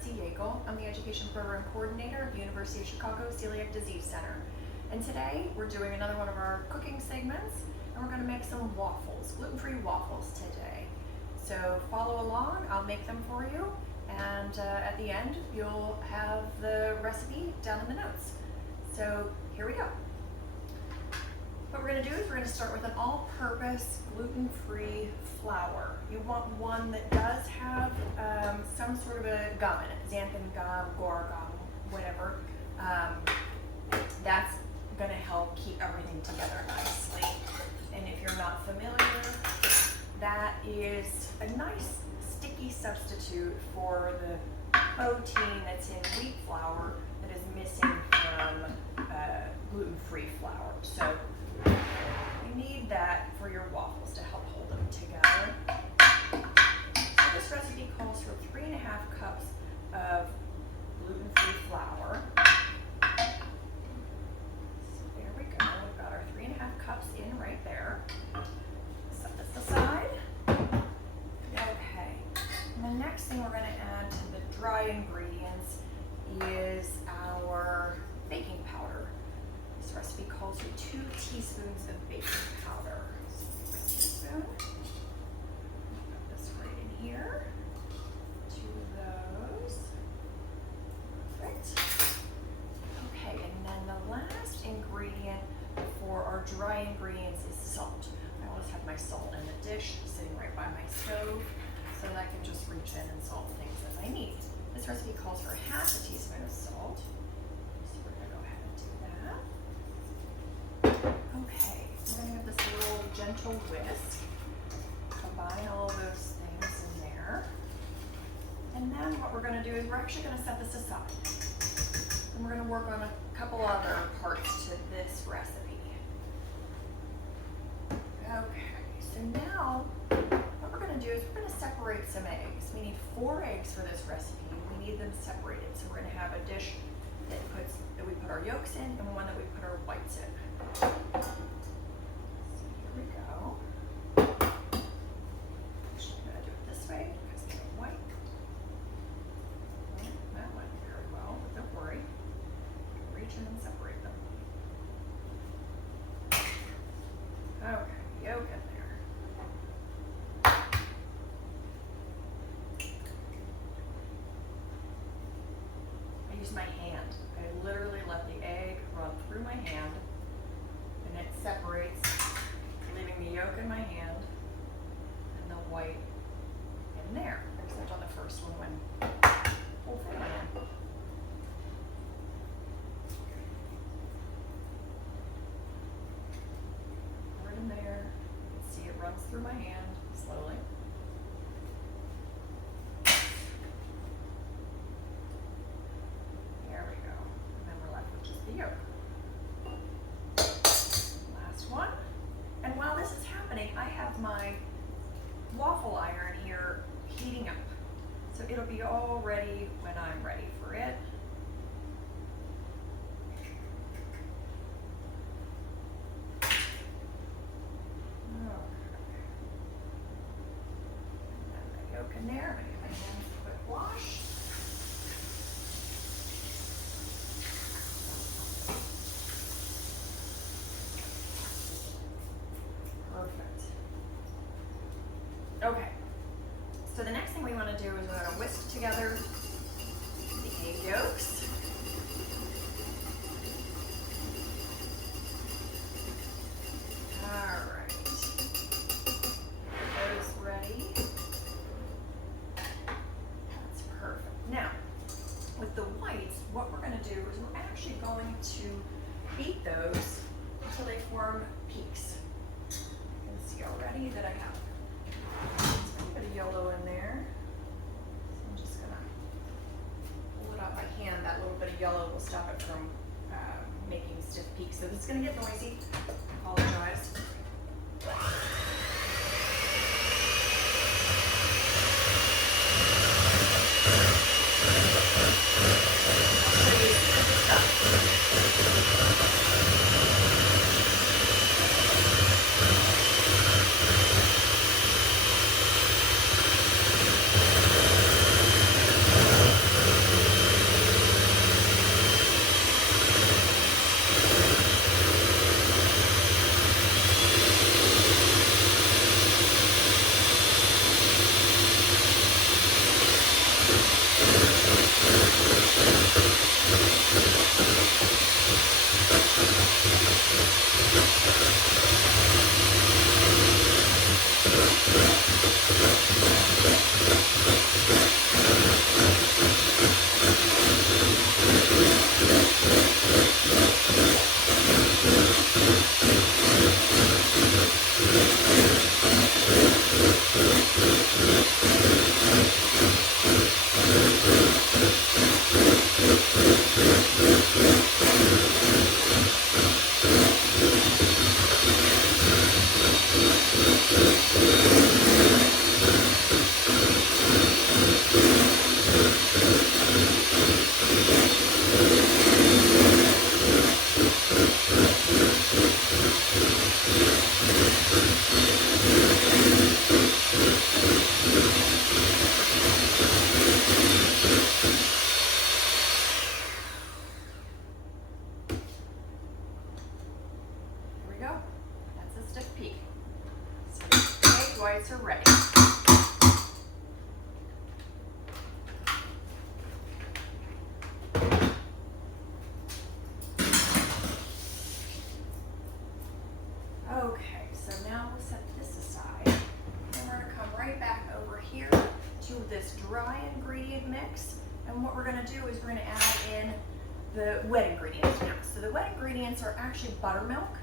I'm the Education Program Coordinator at the University of Chicago Celiac Disease Center. And today we're doing another one of our cooking segments, and we're going to make some waffles, gluten-free waffles today. So follow along, I'll make them for you, and at the end you'll have the recipe down in the notes. So here we go. What we're going to do is we're going to start with an all-purpose gluten-free flour. You want one that does have some sort of a gum in it, xanthan gum, guar gum, whatever. That's going to help keep everything together nicely. And if you're not familiar, that is a nice sticky substitute for the protein that's in wheat flour that is missing from gluten-free flour. So you need that for your waffles to help hold them together. So this recipe calls for 3.5 cups of gluten-free flour. So there we go. We've got our 3.5 cups in right there. Set this aside. Okay. And the next thing we're going to add to the dry ingredients is our baking powder. This recipe calls for 2 teaspoons of baking powder. So my teaspoon. Put this right in here. 2 of those. Perfect. Okay, and then the last ingredient for our dry ingredients is salt. I always have my salt in the dish sitting right by my stove so that I can just reach in and salt things as I need. This recipe calls for 1/2 teaspoon of salt. So we're going to go ahead and do that. Okay, we're going to have this little gentle whisk. Combine all of those things in there. And then what we're going to do is we're actually going to set this aside. And we're going to work on a couple other parts to this recipe. Okay, so now what we're going to do is we're going to separate some eggs. We need 4 eggs for this recipe. We need them separated. So we're going to have a dish that we put our yolks in and one that we put our whites in. So here we go. Actually, I'm going to do it this way because they're white. Well, that went very well, but don't worry. Reach in and separate them. Okay, yolk in there. I use my hand. I literally let the egg run through my hand and it separates, leaving the yolk in my hand and the white in there, except on the first one when whole thing went in. Right in there. You can see it runs through my hand slowly. There we go. And then we're left with just the yolk. Last one. And while this is happening, I have my waffle iron here heating up. So it'll be all ready when I'm ready for it. Yolk in there. I'm going to give my hands a quick wash. Perfect. Okay. So the next thing we want to do is we're going to whisk together the egg yolks. All right. Those ready. That's perfect. Now, with the whites, what we're going to do is we're actually going to beat those until they form peaks. You can see already that I have a bit of yellow in there. So I'm just going to pull it out by hand. That little bit of yellow will stop it from making stiff peaks. So this is going to get noisy. I apologize. this dry ingredient mix. And what we're gonna do is we're gonna add in the wet ingredients now. So the wet ingredients are actually buttermilk.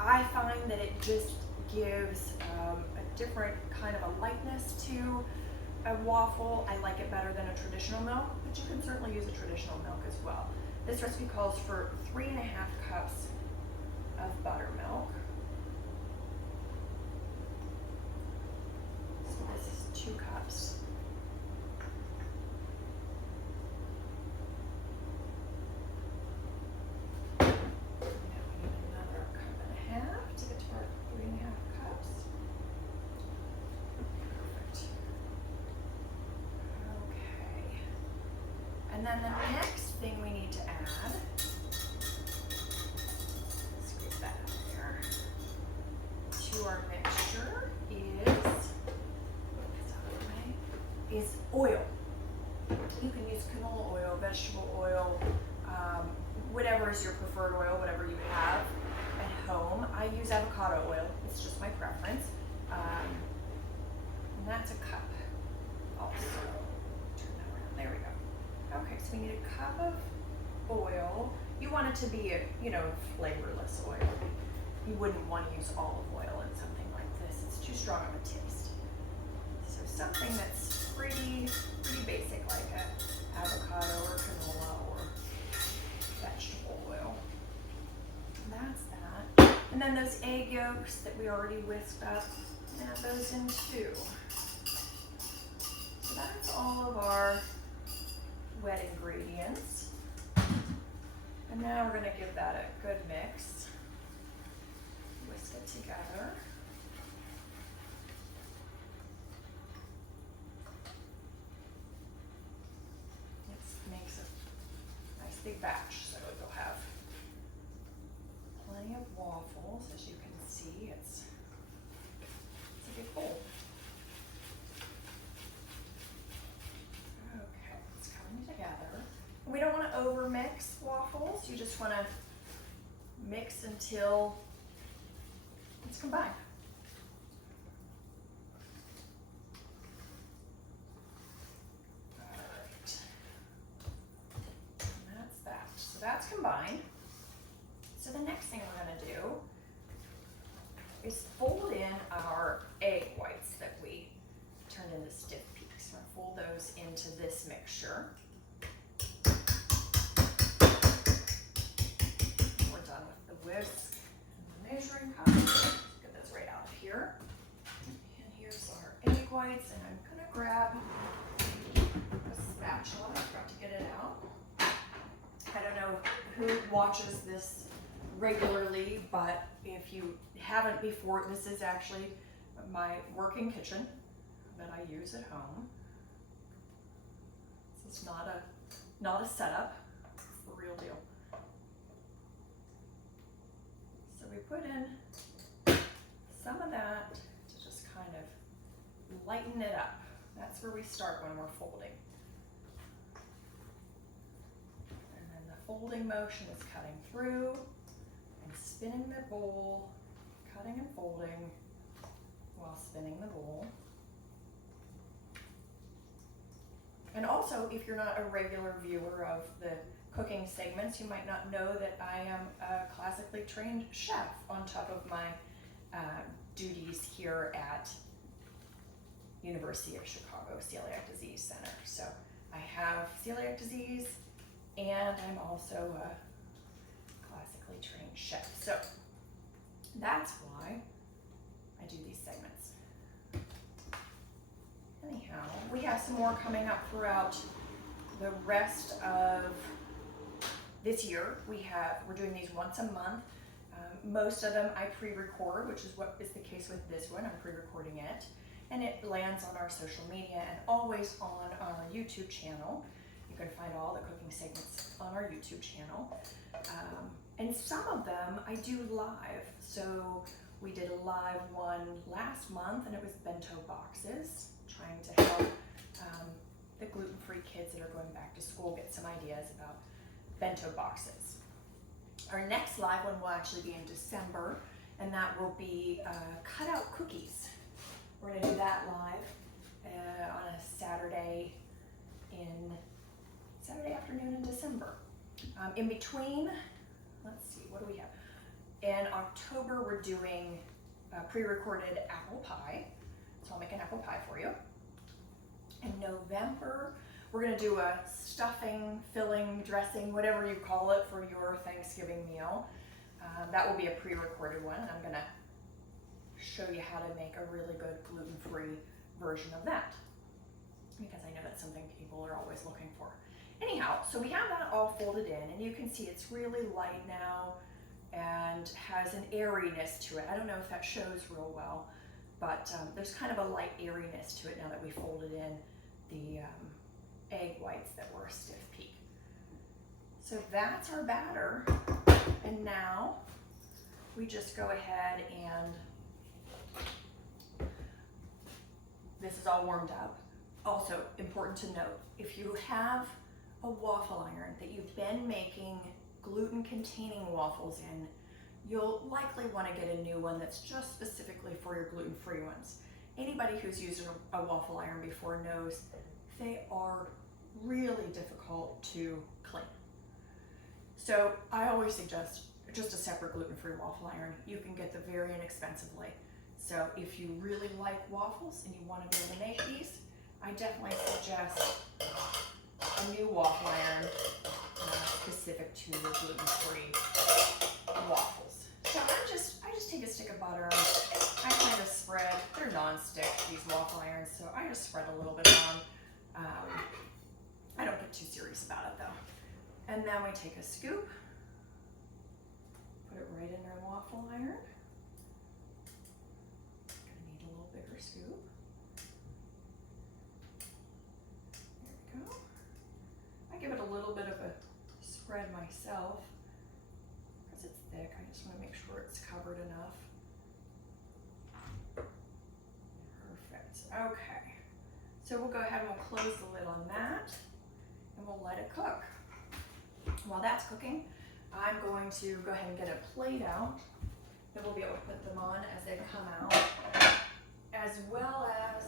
I find that it just gives a different kind of a lightness to a waffle. I like it better than a traditional milk, but you can certainly use a traditional milk as well. This recipe calls for 3.5 cups of buttermilk. So this is 2 cups. And then the next thing we need to add, scoop that up there, to our mixture is oil. You can use canola oil, vegetable oil, whatever is your preferred oil, whatever you have at home. I use avocado oil, it's just my preference. And that's a cup also. Turn that around, there we go. Okay, so we need a cup of oil. You want it to be a, flavorless oil. You wouldn't want to use olive oil in something like this. It's too strong of a taste. So something that's pretty basic, like a avocado or canola or vegetable oil. And that's that. And then those egg yolks that we already whisked up, add those in too. So that's all of our wet ingredients. And now we're going to give that a good mix. Whisk it together. It makes a nice big batch, so you'll have plenty of waffles. As you can see, it's a big bowl. Together. We don't want to over mix waffles. You just want to mix until it's combined. All right. And that's that. So that's combined. So the next thing we're going to do is fold in our egg whites that we turned into stiff peaks. We're going to fold those into this mixture. We're done with the whisk and the measuring cup. Let's get those right out of here. And here's our egg whites, and I'm going to grab a spatula. I forgot to get it out. I don't know who watches this regularly, but if you haven't before, this is actually my working kitchen that I use at home. This is not a setup, it's the real deal. So we put in some of that to just kind of lighten it up. That's where we start when we're folding. And then the folding motion is cutting through and spinning the bowl, cutting and folding while spinning the bowl. And also, if you're not a regular viewer of the cooking segments, you might not know that I am a classically trained chef on top of my duties here at University of Chicago Celiac Disease Center. So I have celiac disease, and I'm also a classically trained chef. So that's why I do these segments. Anyhow, we have some more coming up throughout the rest of this year. We're doing these once a month. Most of them I pre-record, which is what is the case with this one. I'm pre-recording it, and it lands on our social media and always on our YouTube channel. You can find all the cooking segments on our YouTube channel. And some of them I do live. So we did a live one last month, and it was bento boxes, trying to help the gluten-free kids that are going back to school get some ideas about bento boxes. Our next live one will actually be in December, and that will be cut out cookies. We're gonna do that live Saturday afternoon in December. In between, let's see, what do we have? In October, we're doing a pre-recorded apple pie. So I'll make an apple pie for you. In November, we're gonna do a stuffing, filling, dressing, whatever you call it for your Thanksgiving meal. That will be a pre-recorded one, and I'm gonna show you how to make a really good gluten-free version of that, because I know that's something people are always looking for. Anyhow, so we have that all folded in, and you can see it's really light now and has an airiness to it. I don't know if that shows real well, but there's kind of a light airiness to it now that we folded in the egg whites that were a stiff peak. So that's our batter, and now we just go ahead and this is all warmed up. Also important to note, if you have a waffle iron that you've been making gluten-containing waffles in, you'll likely want to get a new one that's just specifically for your gluten-free ones. Anybody who's used a waffle iron before knows they are really difficult to clean. So I always suggest just a separate gluten-free waffle iron. You can get them very inexpensively. So if you really like waffles and you want to be able to make these, I definitely suggest a new waffle iron specific to your gluten-free waffles. So I just take a stick of butter. I kind of spread. They're non-stick, these waffle irons, so I just spread a little bit on. I don't get too serious about it though. And then we take a scoop, put it right in our waffle iron. Gonna need a little bigger scoop. There we go. I give it a little bit of a spread myself because it's thick. I just want to make sure it's covered enough. Perfect. Okay. So we'll go ahead and we'll close the lid on that and we'll let it cook. While that's cooking, I'm going to go ahead and get a plate out that we'll be able to put them on as they come out, as well as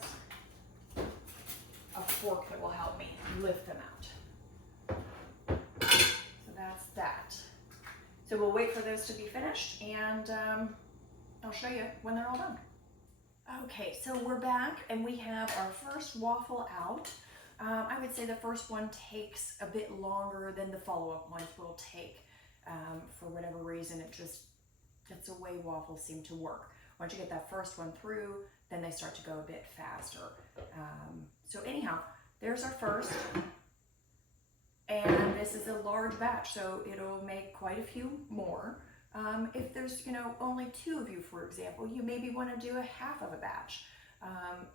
a fork that will help me lift them out. So that's that. So we'll wait for those to be finished, and I'll show you when they're all done. Okay, so we're back and we have our first waffle out. I would say the first one takes a bit longer than the follow-up ones will take. For whatever reason, it's the way waffles seem to work. Once you get that first one through, then they start to go a bit faster. So anyhow, there's our first. And this is a large batch, so it'll make quite a few more. If there's, only 2 of you, for example, you maybe want to do a half of a batch.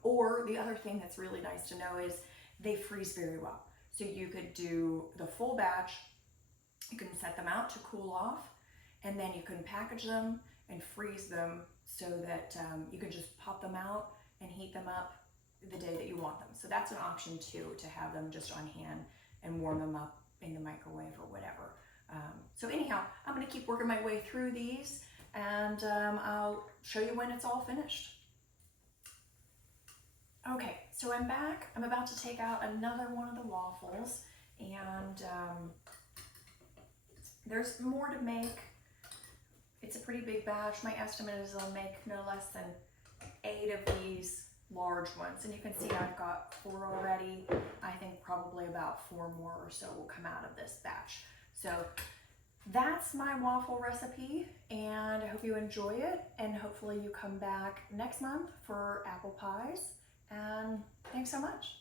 Or the other thing that's really nice to know is they freeze very well. So you could do the full batch, you can set them out to cool off, and then you can package them and freeze them so that you can just pop them out and heat them up the day that you want them. So that's an option too, to have them just on hand and warm them up in the microwave or whatever. So anyhow, I'm going to keep working my way through these, and I'll show you when it's all finished. Okay, so I'm back. I'm about to take out another one of the waffles, and there's more to make. It's a pretty big batch. My estimate is I'll make no less than 8 of these large ones, and you can see I've got 4 already. I think probably about 4 more or so will come out of this batch. So that's my waffle recipe, and I hope you enjoy it, and hopefully you come back next month for apple pies, and thanks so much.